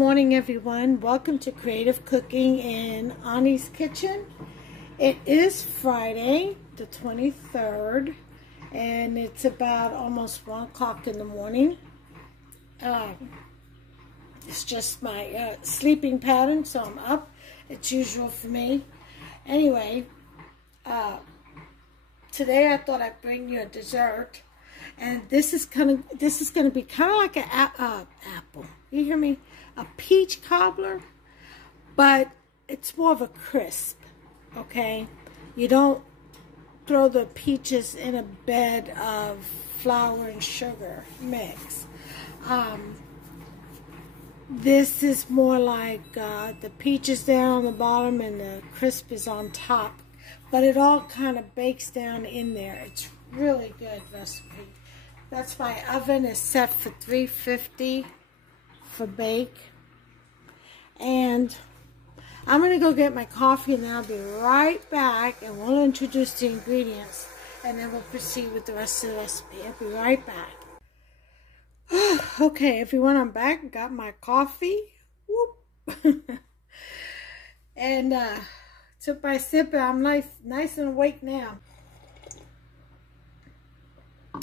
morning, everyone. Welcome to Creative Cooking in Ani's Kitchen. It is Friday, the 23rd, and it's about almost 1 o'clock in the morning. It's just my sleeping pattern, so I'm up. It's usual for me. Anyway, today I thought I'd bring you a dessert, and this is gonna be kind of like an apple. You hear me? A peach cobbler, but it's more of a crisp. Okay, you don't throw the peaches in a bed of flour and sugar mix. This is more like the peach is down on the bottom and the crisp is on top, but it all kind of bakes down in there. It's really good recipe. That's my oven is set for 350 for bake, and I'm gonna go get my coffee and then I'll be right back and we'll introduce the ingredients and then we'll proceed with the rest of the recipe. I'll be right back. Okay, everyone, I'm back. Got my coffee. Whoop. And took my sip and I'm nice and awake now.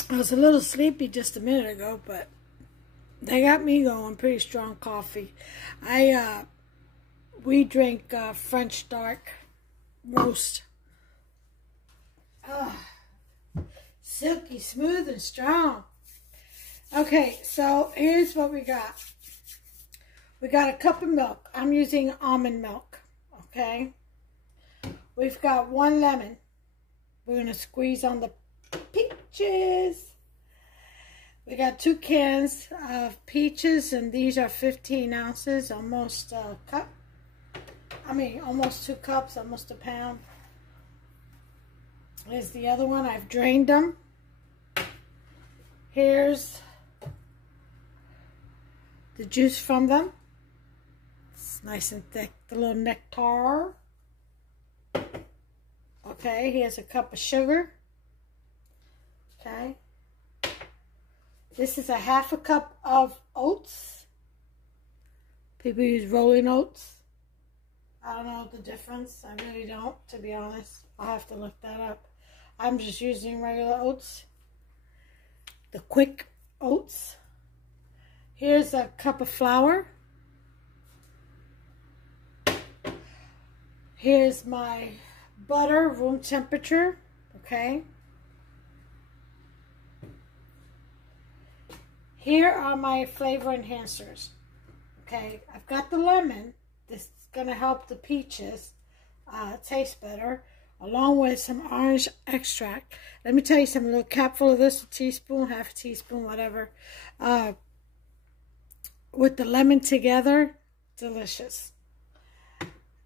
I was a little sleepy just a minute ago, but they got me going. Pretty strong coffee. We drink French dark roast. Silky, smooth, and strong. Okay, so here's what we got. We got a cup of milk. I'm using almond milk. Okay. We've got 1 lemon. We're going to squeeze on the peaches. We got 2 cans of peaches, and these are 15 ounces, almost a cup. Almost 2 cups, almost a pound. Here's the other one. I've drained them. Here's the juice from them. It's nice and thick, the little nectar. Okay, here's a cup of sugar. Okay. This is a 1/2 cup of oats. People use rolling oats. I don't know the difference. I really don't, to be honest. I'll have to look that up. I'm just using regular oats. The quick oats. Here's a cup of flour. Here's my butter, room temperature. Okay. Here are my flavor enhancers. Okay, I've got the lemon. This is going to help the peaches taste better, along with some orange extract. Let me tell you something. A little capful of this, a teaspoon, 1/2 teaspoon, whatever. With the lemon together, delicious.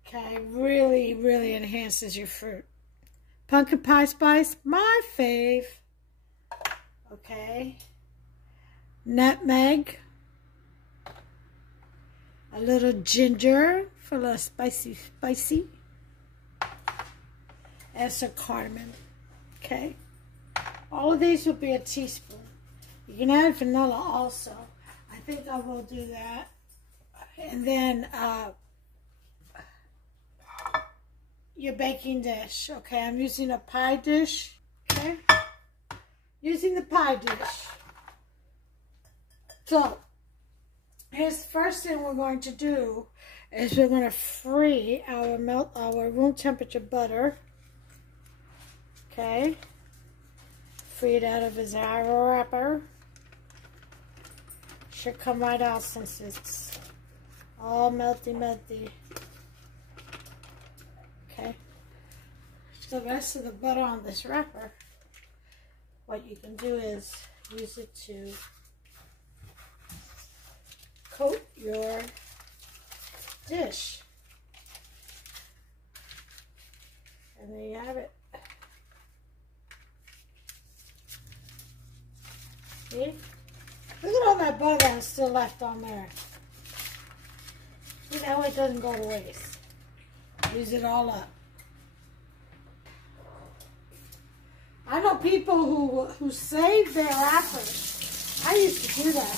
Okay, really, really enhances your fruit. Pumpkin pie spice, my fave. Okay. Nutmeg. A little ginger for a little spicy. And some cardamom. Okay. All of these will be a teaspoon. You can add vanilla also. I think I will do that. And then your baking dish. Okay, I'm using a pie dish. Okay. Using the pie dish. So, here's the first thing we're going to do is we're going to free our room temperature butter. Okay. Free it out of a Zara wrapper. Should come right out since it's all melty. Okay. The rest of the butter on this wrapper, what you can do is use it to coat your dish. And there you have it. See? Look at all that butter that's still left on there. See, that way it doesn't go to waste. Use it all up. I know people who save their wrappers. I used to do that.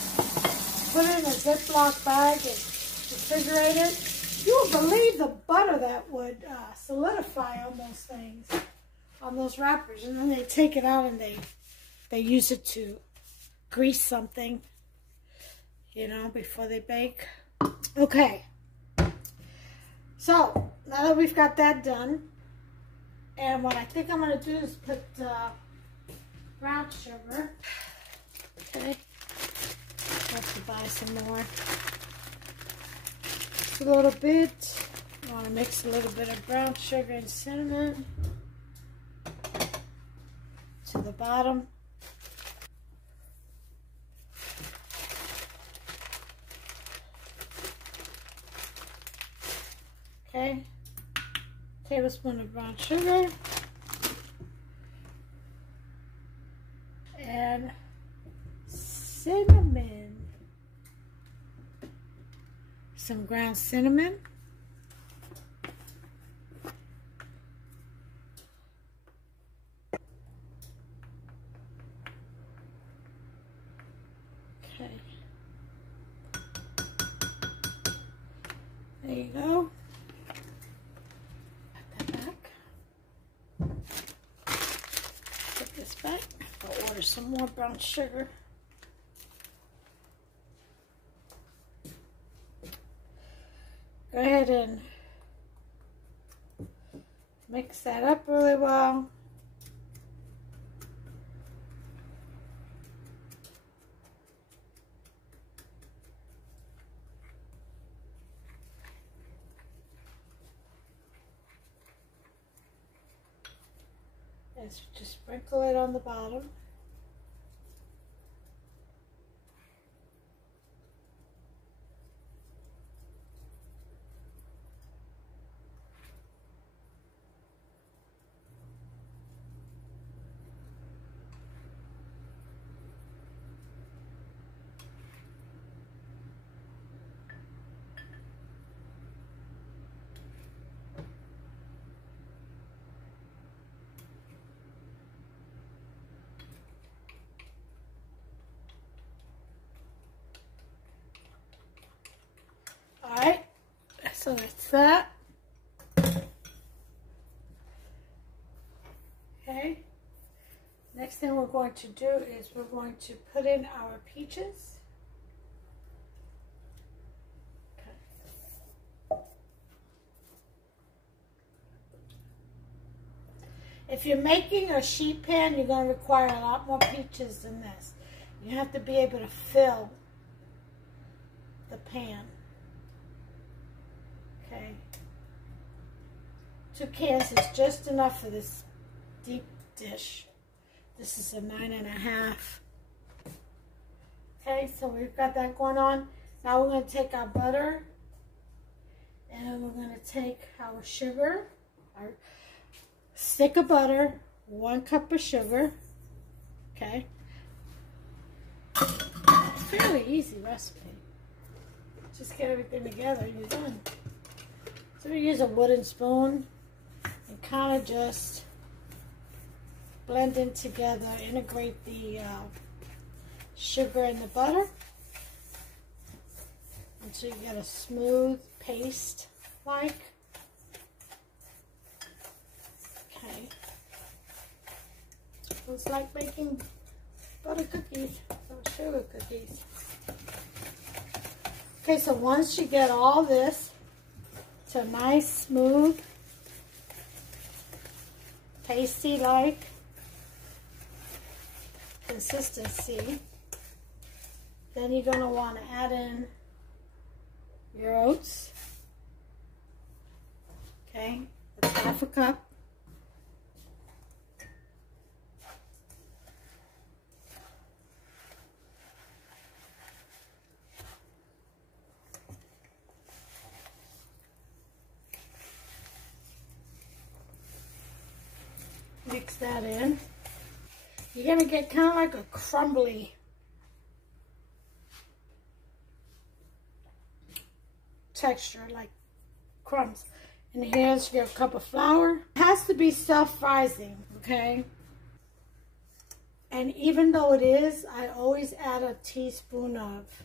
Put it in a Ziploc bag and refrigerated. You would believe the butter that would solidify on those things, on those wrappers. And then they take it out and they use it to grease something, you know, before they bake. Okay. So, now that we've got that done, and what I think I'm going to do is put brown sugar. Okay. Have to buy some more. Just a little bit. I want to mix a little bit of brown sugar and cinnamon to the bottom. Okay. Tablespoon of brown sugar. And cinnamon. Some ground cinnamon. Okay. There you go. Put that back. Put this back. I'll order some more brown sugar. Go ahead and mix that up really well. Let's just sprinkle it on the bottom. Alright, so that's that. Okay, next thing we're going to do is we're going to put in our peaches. Okay. If you're making a sheet pan, you're going to require a lot more peaches than this. You have to be able to fill the pan. Okay, 2 cans is just enough for this deep dish. This is a 9.5. Okay, so we've got that going on. Now we're going to take our butter and we're going to take our sugar, our stick of butter, 1 cup of sugar. Okay, fairly easy recipe. Just get everything together and you're done. So we use a wooden spoon and kind of just blend in together, integrate the sugar and the butter until you get a smooth paste like. Okay. It's like making butter cookies or sugar cookies. Okay, so once you get all this to a nice, smooth, pasty-like consistency, then you're going to want to add in your oats. Okay, that's 1/2 cup. Mix that in. You're going to get kind of like a crumbly texture, like crumbs. And here's your cup of flour. It has to be self-rising, okay? And even though it is, I always add a teaspoon of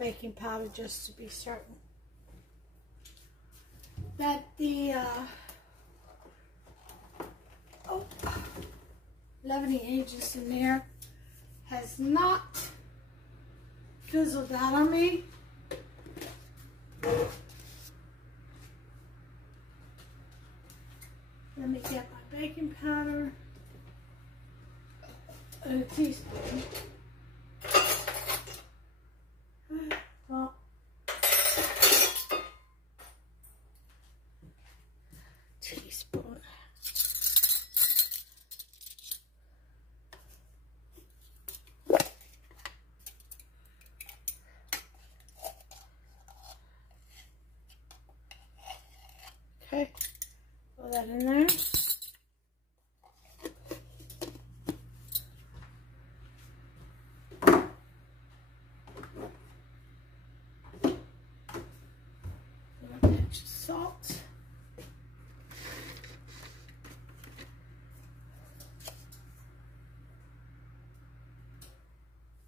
baking powder just to be certain that the leavening agents in there has not fizzled out on me. Let me get my baking powder and a teaspoon. Well, teaspoon. Okay, put that in there. Salt.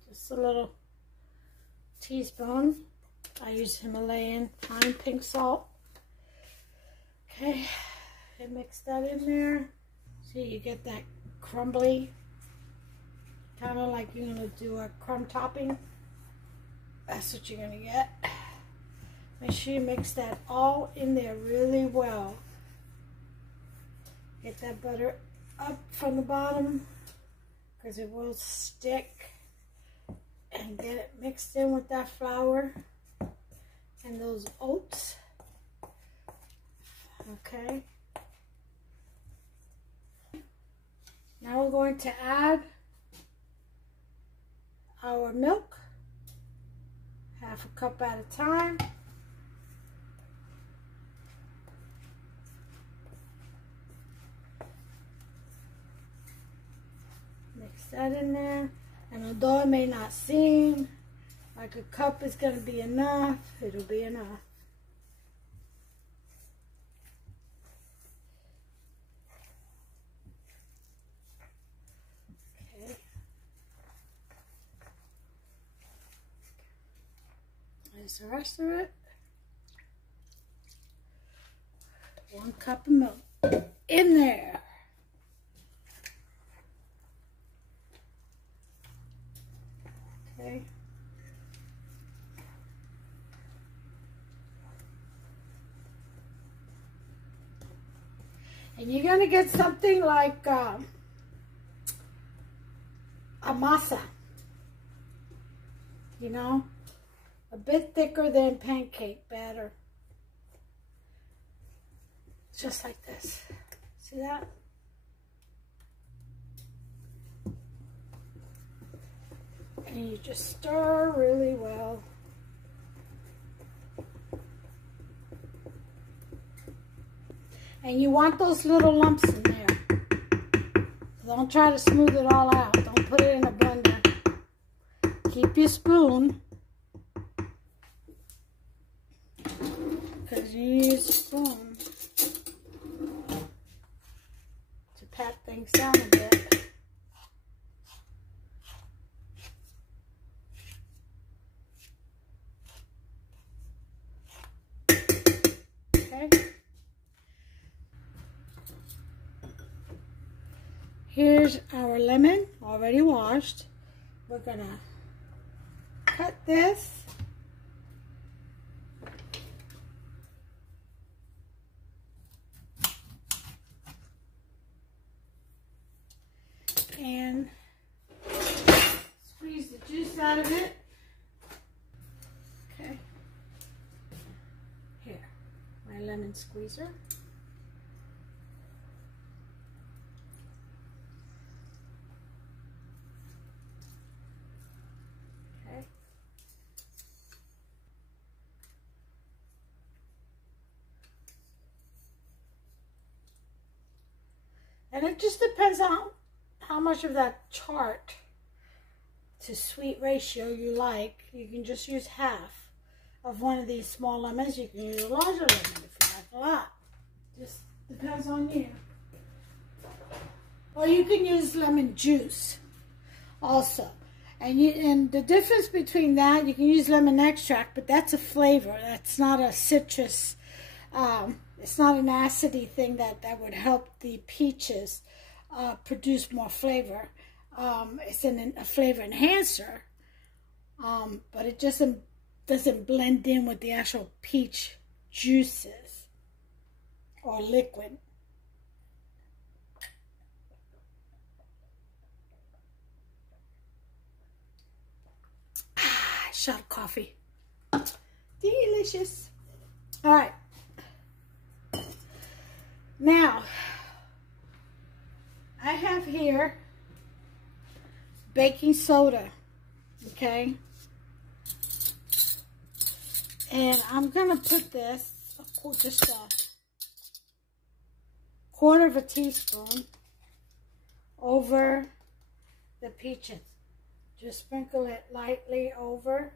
Just a little teaspoon. I use Himalayan fine pink salt. Okay, and mix that in there. See, you get that crumbly, kind of like you're gonna do a crumb topping. That's what you're gonna get. Make sure you mix that all in there really well. Get that butter up from the bottom because it will stick. And get it mixed in with that flour and those oats. Okay. Now we're going to add our milk, half a cup at a time. Mix that in there. And although it may not seem like a cup is going to be enough, it'll be enough. Okay. There's the rest of it. 1 cup of milk in there. Okay. And you're going to get something like a masa, you know, a bit thicker than pancake batter. Just like this. See that? And you just stir really well. And you want those little lumps in there. Don't try to smooth it all out. Don't put it in a blender. Keep your spoon. Because you use a spoon to pat things down a bit. Here's our lemon, already washed. We're gonna cut this. And squeeze the juice out of it. Okay. Here, my lemon squeezer. And it just depends on how much of that tart to sweet ratio you like. You can just use half of one of these small lemons. You can use a larger lemon if you like a lot. Just depends on you. Or you can use lemon juice also. And the difference between that, you can use lemon extract, but that's a flavor. That's not a citrus. It's not an acidy thing that would help the peaches produce more flavor. It's a flavor enhancer, but it just doesn't blend in with the actual peach juices or liquid. Shot of coffee. Delicious. All right. Now, I have here baking soda, okay? And I'm going to put this, just a quarter of a teaspoon over the peaches. Just sprinkle it lightly over.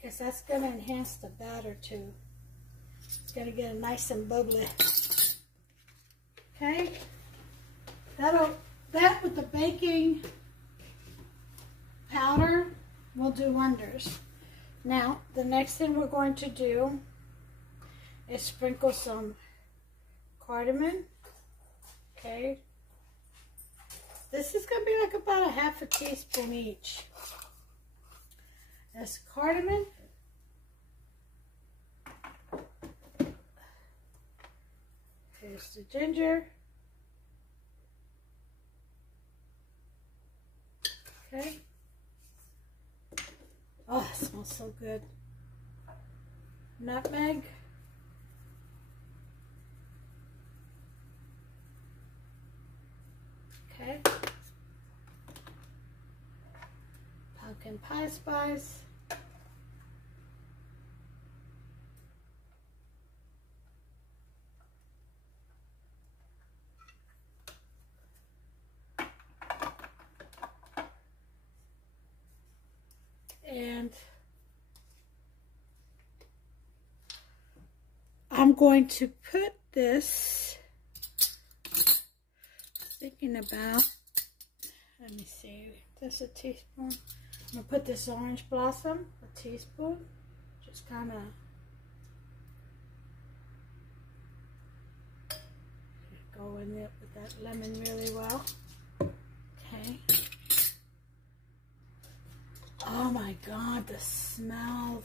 Because that's going to enhance the batter too. It's going to get it nice and bubbly. Okay? That with the baking powder will do wonders. Now, the next thing we're going to do is sprinkle some cardamom. Okay? This is going to be like about a half a teaspoon each. That's cardamom. Here's the ginger. Okay. Oh, it smells so good. Nutmeg. Okay. Pumpkin pie spice. And I'm going to put this, thinking about, let me see, just a teaspoon. I'm going to put this orange blossom, a teaspoon, just kind of go in it with that lemon really well. Okay. Oh my God, the smell.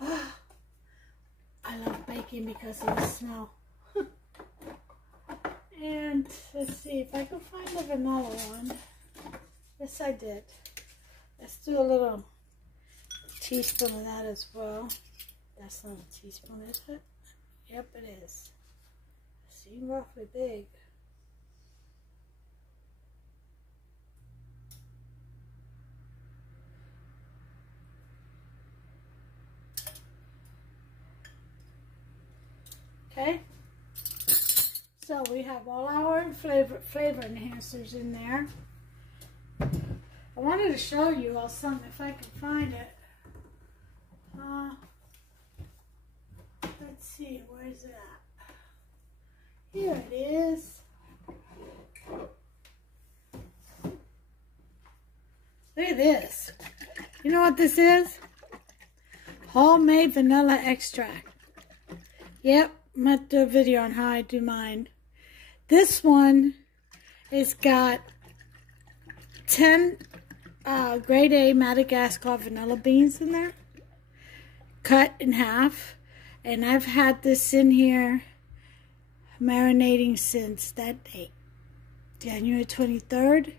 Oh, I love baking because of the smell. And let's see if I can find the vanilla one. Yes, I did. Let's do a little teaspoon of that as well. That's not a teaspoon, is it? Yep, it is. Seems roughly big. Okay, so we have all our flavor enhancers in there. I wanted to show you all something if I can find it. Let's see, where is it at? Here it is. Look at this. You know what this is? Homemade vanilla extract. Yep. I'm going to do a video on how I do mine. This one has got 10 grade A Madagascar vanilla beans in there, cut in half. And I've had this in here marinating since that date, January 23rd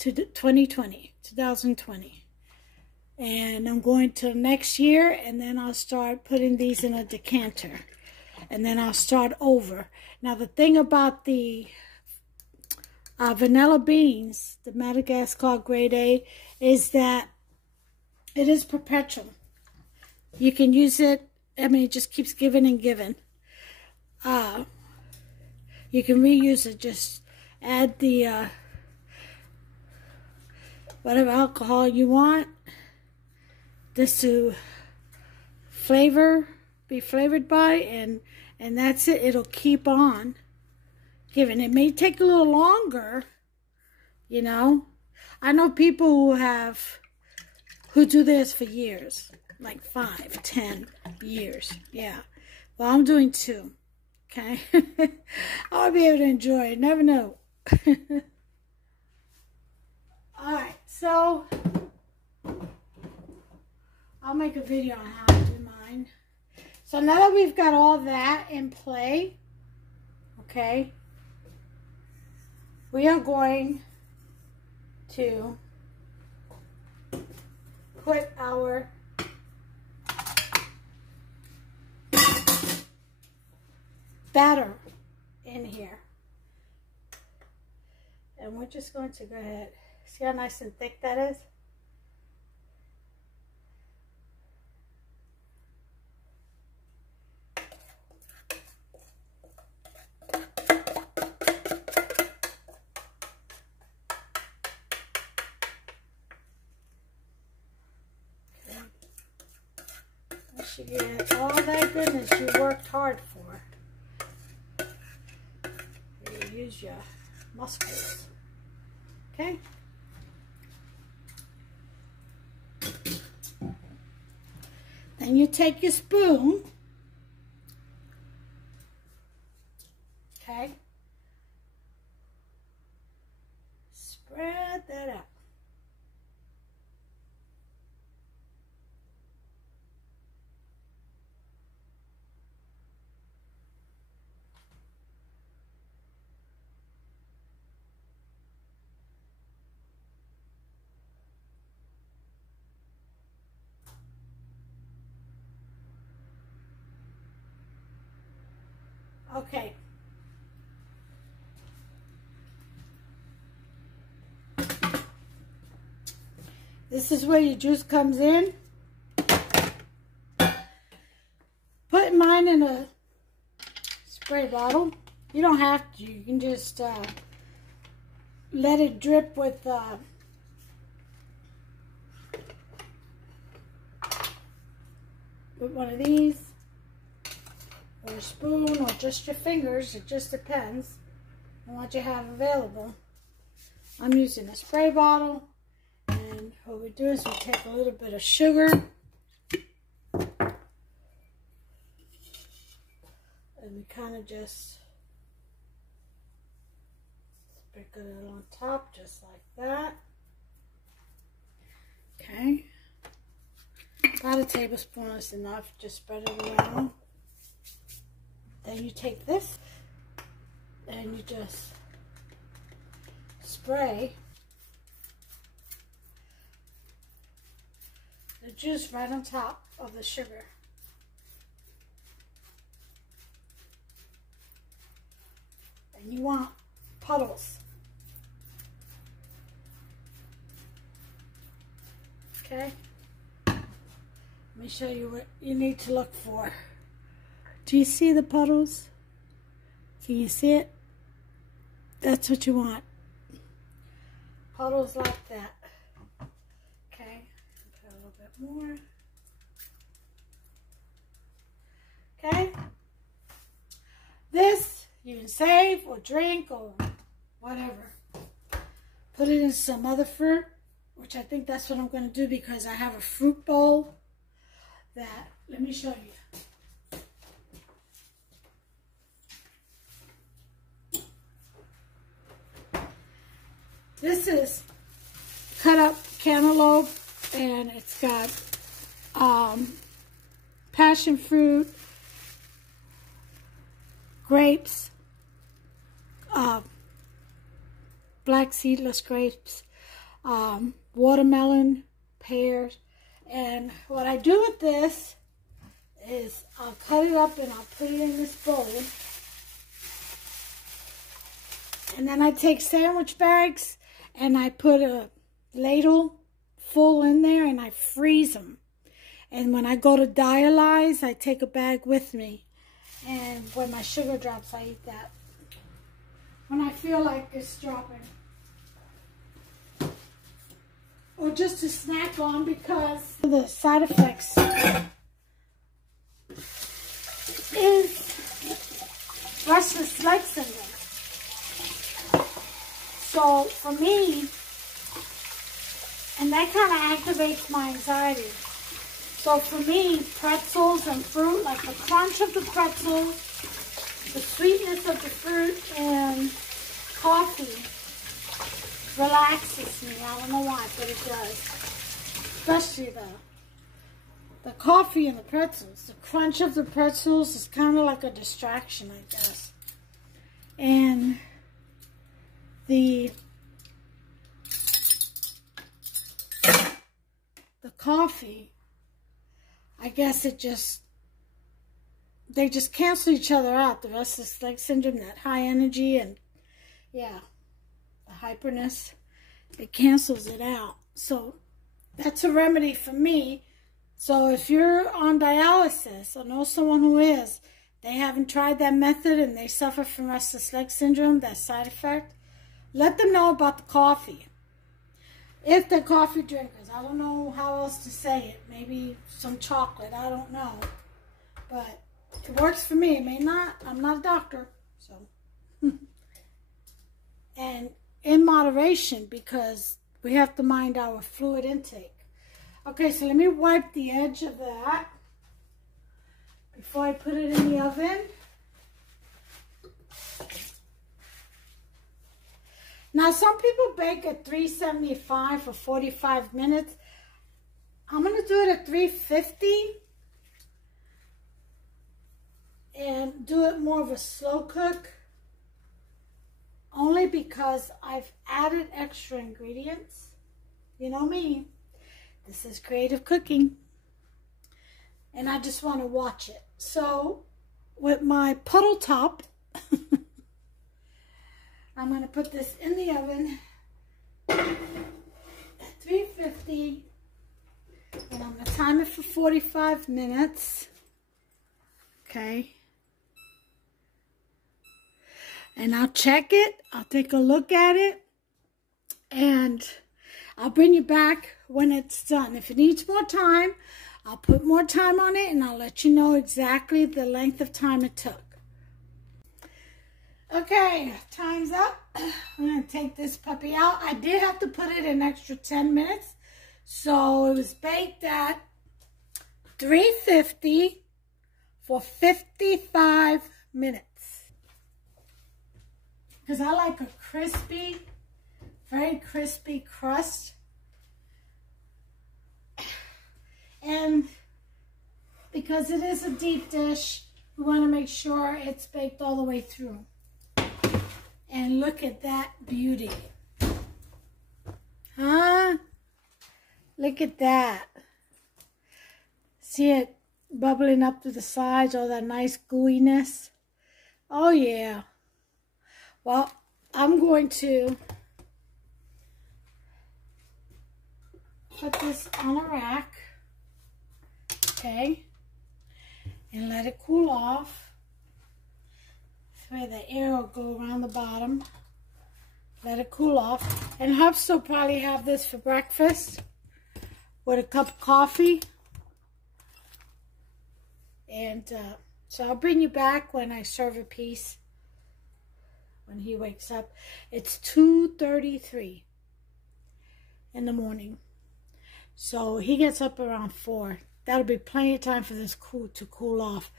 to 2020. And I'm going to next year, and then I'll start putting these in a decanter. And then I'll start over. Now, the thing about the vanilla beans, the Madagascar Grade A, is that it is perpetual. You can use it, I mean, it just keeps giving and giving. You can reuse it. Just add the whatever alcohol you want. This to be flavored by, and that's it. It'll keep on giving. It may take a little longer, you know. I know people who do this for years, like 5, 10 years. Yeah. Well, I'm doing 2. Okay. I'll be able to enjoy it. Never know. Alright, so I'll make a video on how to do mine. So now that we've got all that in play, okay, we are going to put our batter in here. And we're just going to go ahead. See how nice and thick that is? Once you get all that goodness you worked hard for, you use your muscles. Okay? Then you take your spoon, okay? Spread that out. Okay. This is where your juice comes in. Put mine in a spray bottle. You don't have to. You can just let it drip with one of these. Or a spoon, or just your fingers. It just depends on what you have available. I'm using a spray bottle, and what we do is we take a little bit of sugar, and we kind of just sprinkle it on top, just like that. Okay, about a tablespoon is enough. Just spread it around. Then you take this and you just spray the juice right on top of the sugar. And you want puddles. Okay? Let me show you what you need to look for. Do you see the puddles? Can you see it? That's what you want. Puddles like that. Okay, put a little bit more. Okay. This you can save or drink or whatever. Put it in some other fruit, which I think that's what I'm going to do because I have a fruit bowl that, let me show you. This is cut up cantaloupe, and it's got passion fruit, grapes, black seedless grapes, watermelon, pears, and what I do with this is I'll cut it up and I'll put it in this bowl, and then I take sandwich bags and I put a ladle full in there and I freeze them. And when I go to dialyze, I take a bag with me. And when my sugar drops, I eat that. When I feel like it's dropping. or just to snack on because the side effects is restless leg syndrome. So for me, and that kind of activates my anxiety. So for me, pretzels and fruit, like the crunch of the pretzels, the sweetness of the fruit, and coffee relaxes me. I don't know why, but it does. Especially the coffee and the pretzels. The crunch of the pretzels is kind of like a distraction, I guess. And the coffee, I guess they just cancel each other out. The restless leg syndrome, that high energy, and yeah, the hyperness, it cancels it out. So that's a remedy for me. So if you're on dialysis or know someone who is, they haven't tried that method and they suffer from restless leg syndrome, that side effect, let them know about the coffee. If they're coffee drinkers, I don't know how else to say it. Maybe some chocolate, I don't know. But it works for me. It may not. I'm not a doctor. So, and in moderation, because we have to mind our fluid intake. Okay, so let me wipe the edge of that before I put it in the oven. Now, some people bake at 375 for 45 minutes. I'm going to do it at 350 and do it more of a slow cook, only because I've added extra ingredients. You know me, this is creative cooking, and I just want to watch it. So with my puddle top, I'm going to put this in the oven at 350, and I'm going to time it for 45 minutes. Okay. And I'll check it. I'll take a look at it, and I'll bring you back when it's done. If it needs more time, I'll put more time on it, and I'll let you know exactly the length of time it took. Okay, time's up. I'm going to take this puppy out. I did have to put it an extra 10 minutes. So it was baked at 350 for 55 minutes. Because I like a crispy, very crispy crust. And because it is a deep dish, we want to make sure it's baked all the way through. And look at that beauty. Huh? Look at that. See it bubbling up to the sides, all that nice gooiness. Oh yeah. Well, I'm going to put this on a rack. Okay. And let it cool off. Where the air will go around the bottom. Let it cool off. And Hubs will probably have this for breakfast with a cup of coffee. And so I'll bring you back when I serve a piece. When he wakes up. It's 2:33 in the morning. So he gets up around 4. That'll be plenty of time for this to cool off.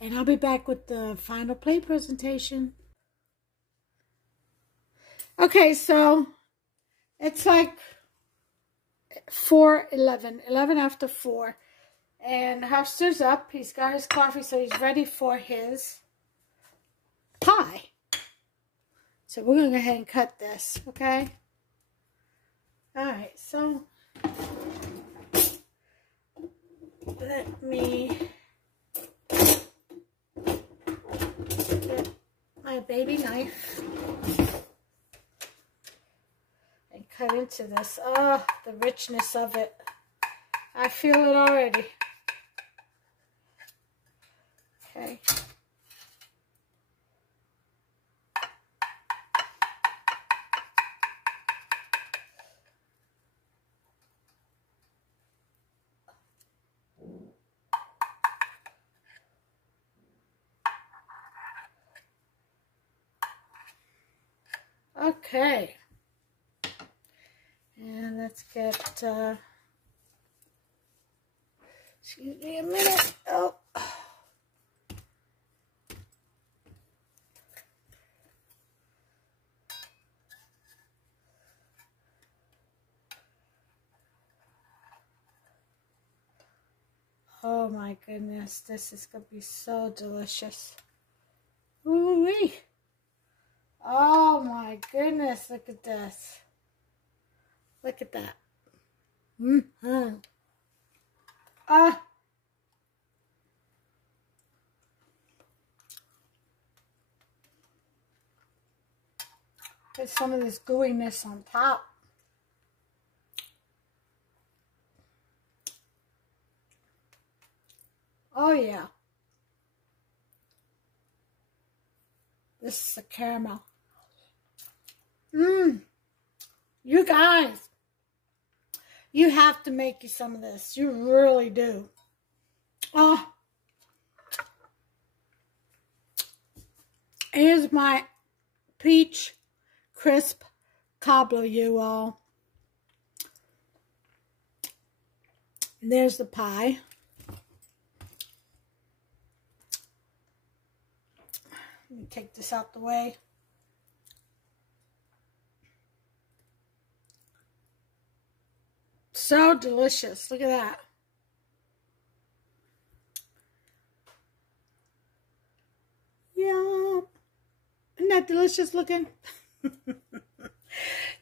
And I'll be back with the final plate presentation. Okay, so it's like 4:11, 11 after 4. And Hufster's up. He's got his coffee, so he's ready for his pie. So we're going to go ahead and cut this, okay? All right, so let me get my baby knife and cut into this. Oh, the richness of it. I feel it already. Okay. Okay. And let's get, excuse me a minute. Oh. Oh my goodness, this is going to be so delicious. Ooh-wee. Oh my goodness, look at this. Look at that. Mm-hmm. Ah. Get some of this gooiness on top. Oh yeah. This is the caramel. You guys, you have to make you some of this. You really do. Oh. Here's my peach crisp cobbler, you all. And there's the pie. Let me take this out the way. So delicious. Look at that. Yum. Isn't that delicious looking?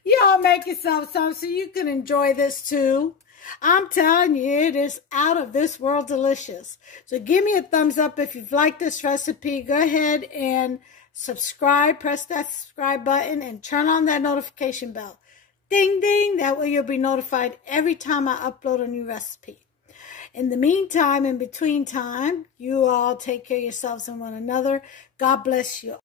Y'all make yourself some so you can enjoy this too. I'm telling you, it is out of this world delicious. So give me a thumbs up if you've liked this recipe. Go ahead and subscribe. Press that subscribe button and turn on that notification bell. Ding, ding. That way you'll be notified every time I upload a new recipe. In the meantime, in between time, you all take care of yourselves and one another. God bless you.